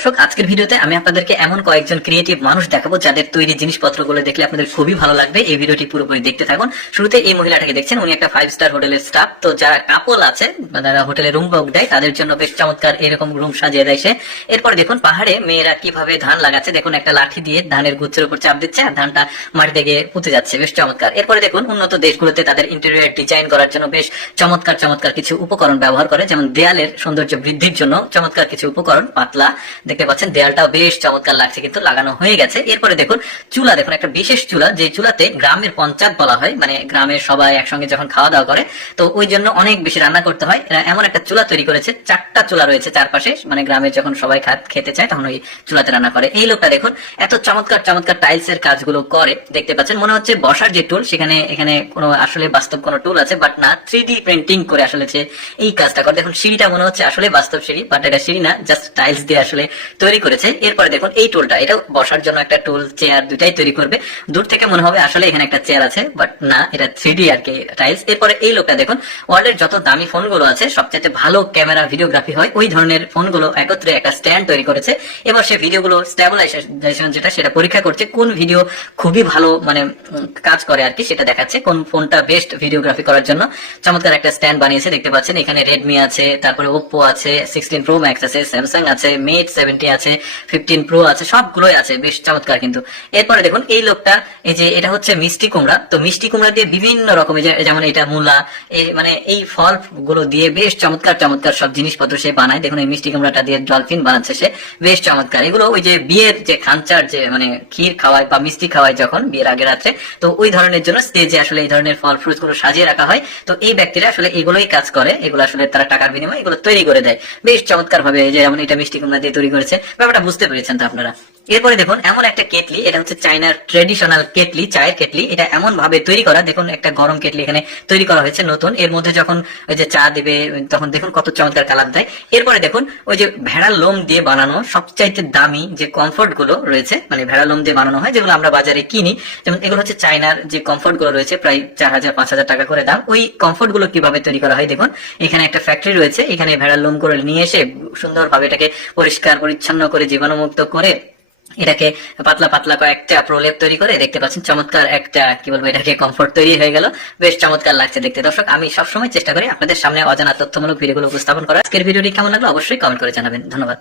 দর্শক, আজকের ভিডিওতে আমি আপনাদেরকে এমন কয়েকজন ক্রিয়েটিভ মানুষ দেখাবো যাদের তৈরি জিনিসপত্রগুলো দেখলে আপনাদের খুবই ভালো লাগবে। এই ভিডিওটি পুরোপুরি দেখতে থাকুন। শুরুতে এই মহিলাটাকে দেখছেন, উনি একটা ফাইভ স্টার হোটেলের স্টাফ তো যারা কাপল আছে যারা হোটেলে রুম বুক দেয়, তাদের জন্য বেশ চমৎকার এরকম রুম সাজিয়ে দেয় সে। এরপর দেখুন, পাহাড়ে মেয়েরা কীভাবে ধান লাগাচ্ছে। দেখুন, একটা লাঠি দিয়ে ধানের গুচ্ছের উপর চাপ দিচ্ছে আর ধানটা মাটিতে গিয়ে পুঁতে যাচ্ছে। বেশ চমৎকার। এরপরে দেখুন, উন্নত দেশগুলোতে তাদের ইন্টেরিয়র ডিজাইন করার জন্য বেশ চমৎকার চমৎকার কিছু উপকরণ ব্যবহার করে। যেমন দেয়ালের সৌন্দর্য বৃদ্ধির জন্য চমৎকার কিছু উপকরণ, পাতলা দেখতে পাচ্ছেন, দেয়ালটাও বেশ চমৎকার লাগছে, কিন্তু লাগানো হয়ে গেছে। এরপরে দেখুন, চুলা, দেখুন, একটা বিশেষ চুলা, যে চুলাতে গ্রামের পঞ্চায়েত বলা হয় মানে গ্রামের সবাই একসঙ্গে যখন খাওয়া দাওয়া করে, তো ওই জন্য অনেক বেশি রান্না করতে হয়। এরা এমন একটা চুলা তৈরি করেছে, চারটা চুলা রয়েছে চারপাশে মানে গ্রামের যখন সবাই খেতে চায়, তখন ওই চুলাতে রান্না করে। এই লোকটা দেখুন, এত চমৎকার চমৎকার টাইলস এর কাজগুলো করে, দেখতে পাচ্ছেন, মনে হচ্ছে বসার যে টুল সেখানে, এখানে কোনো আসলে বাস্তব কোনো টুল আছে বাট না থ্রি প্রিন্টিং করে আসলে এই কাজটা করে। দেখুন, সিঁড়িটা মনে হচ্ছে আসলে বাস্তব সিঁড়ি বাট এটা সিঁড়ি না জাস্ট টাইলস দিয়ে আসলে তৈরি করেছে। এরপরে দেখুন, এই টুলটা এটা বসার জন্য একটা টুল চেয়ার দুটাই তৈরি করবে। দূর থেকে মনে হবে আসলে এখানে একটা চেয়ার আছে বাট না, এটা থ্রি আর কি টাইলস এরপরে এই লোকটা দেখুন ওয়ার্ল্ডের যত দামি ফোনগুলো আছে সবচেয়ে ভালো ক্যামেরা ভিডিওগ্রাফি হয়, ওই ধরনের ফোনগুলো একত্রে একটা স্ট্যান্ড তৈরি করেছে। এবার সে ভিডিওগুলো স্টেবিলাইজেশন যেটা, সেটা পরীক্ষা করছে, কোন ভিডিও খুবই ভালো মানে কাজ করে আর কি, সেটা দেখাচ্ছে, কোন ফোনটা বেস্ট ভিডিওগ্রাফি করার জন্য। চমৎকার একটা স্ট্যান্ড বানিয়েছে, দেখতে পাচ্ছেন, এখানে রেডমি আছে, তারপরে ওপ্পো আছে সিক্সটিন প্রো ম্যাক্স আছে স্যামসাং আছে মেট সেভেন্টি আছে ফিফটিন প্রো আছে, সবগুলোই আছে, বেশ চমৎকার কিন্তু। এরপরে দেখুন, এই লোকটা, এই যে এটা হচ্ছে মিষ্টি কুমড়া, তো মিষ্টি কুমড়া দিয়ে বিভিন্ন রকমের যেমন এটা মূলা, এই মানে এই ফলগুলো দিয়ে বেশ চমৎকার চমৎকার সব জিনিসপত্র সে বানায়। দেখুন, এই মিষ্টি কুমড়াটা দিয়ে ডলফিন বানাচ্ছে সে, বেশ চমৎকার। এগুলো ওই যে বিয়ের যে খাঞ্চার যে মানে ক্ষীর খাওয়ায় বা মিষ্টি খাওয়ায় যখন বিয়ের আগে রাত্রে, তো ওই ধরনের জন্য স্টেজে আসলে এই ধরনের ফল ফ্রুটগুলো সাজিয়ে রাখা হয়। তো এই ব্যক্তিরা আসলে এগুলোই কাজ করে, এগুলো আসলে তারা টাকার বিনিময়ে এগুলো তৈরি করে দেয়। বেশ চমৎকার ভাবে যেমন এটা মিষ্টি কুমড়া দিয়ে তৈরি করেছে। ব্যাপারটা বুঝতে পেরেছেন তো আপনারা। এরপরে দেখুন, এমন একটা কেটলি, এটা হচ্ছে চাইনার ট্রেডিশনাল কেটলি, চায়ের কেটলি। এটা এমন ভাবে তৈরি করা, দেখুন একটা গরম কেটলি এখানে তৈরি করা হয়েছে নতুন। এর মধ্যে যখন ওই যে চা দিবে, তখন দেখুন কত চমৎকার কালার দেয়। এরপরে দেখুন, ওই যে ভেড়ার লোম দিয়ে বানানো সবচাইতে দামি যে কমফোর্টগুলো রয়েছে মানে ভেড়ার লোম দিয়ে বানানো হয়, যেগুলো আমরা বাজারে কিনি, যেমন এগুলো হচ্ছে চাইনার যে কমফোর্টগুলো রয়েছে, প্রায় চার হাজার, পাঁচ হাজার টাকা করে দাম। ওই কমফোর্টগুলো কীভাবে তৈরি করা হয় দেখুন, এখানে একটা ফ্যাক্টরি রয়েছে, এখানে ভেড়ার লোম করে নিয়ে এসে সুন্দরভাবে এটাকে পরিষ্কার, পরিচ্ছন্ন করে জীবাণুমুক্ত করে এটাকে পাতলা পাতলা কয়েকটা প্রলেপ তৈরি করে দেখতে পাচ্ছেন, চমৎকার একটা, কি বলব এটাকে কমফোর্ট তৈরি হয়ে গেল। বেশ চমৎকার লাগছে দেখতে। দর্শক, আমি সবসময় চেষ্টা করি আপনাদের সামনে অজানা তথ্যমূলক ভিডিওগুলো উপস্থাপন করা আজকের ভিডিওটি কেমন লাগল অবশ্যই কমেন্ট করে জানাবেন। ধন্যবাদ।